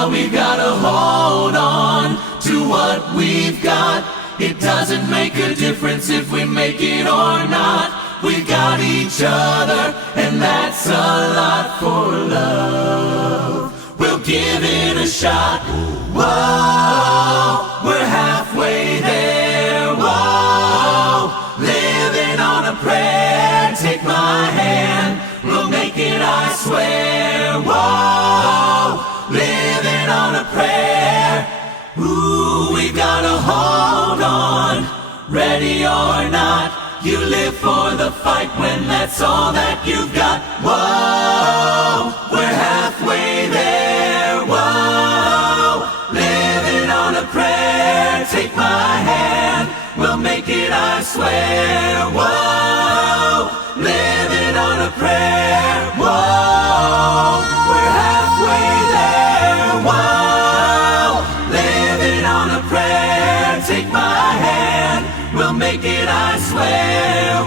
Now we've gotta hold on to what we've got. It doesn't make a difference if we make it or not. We got each other, and that's a lot for love. We'll give it a shot. Whoa, we're halfway there. Whoa, living on a prayer. Take my hand, we'll make it, I swear. Whoa, living on a prayer. Ooh, we gotta hold on, ready or not. You live for the fight when that's all that you've got. Whoa, we're halfway there. Whoa, living on a prayer. Take my hand, we'll make it, I swear. Whoa, living on a prayer. Whoa, we're halfway there. Whoa, living on a prayer. Take my hand, we'll make it, I swear.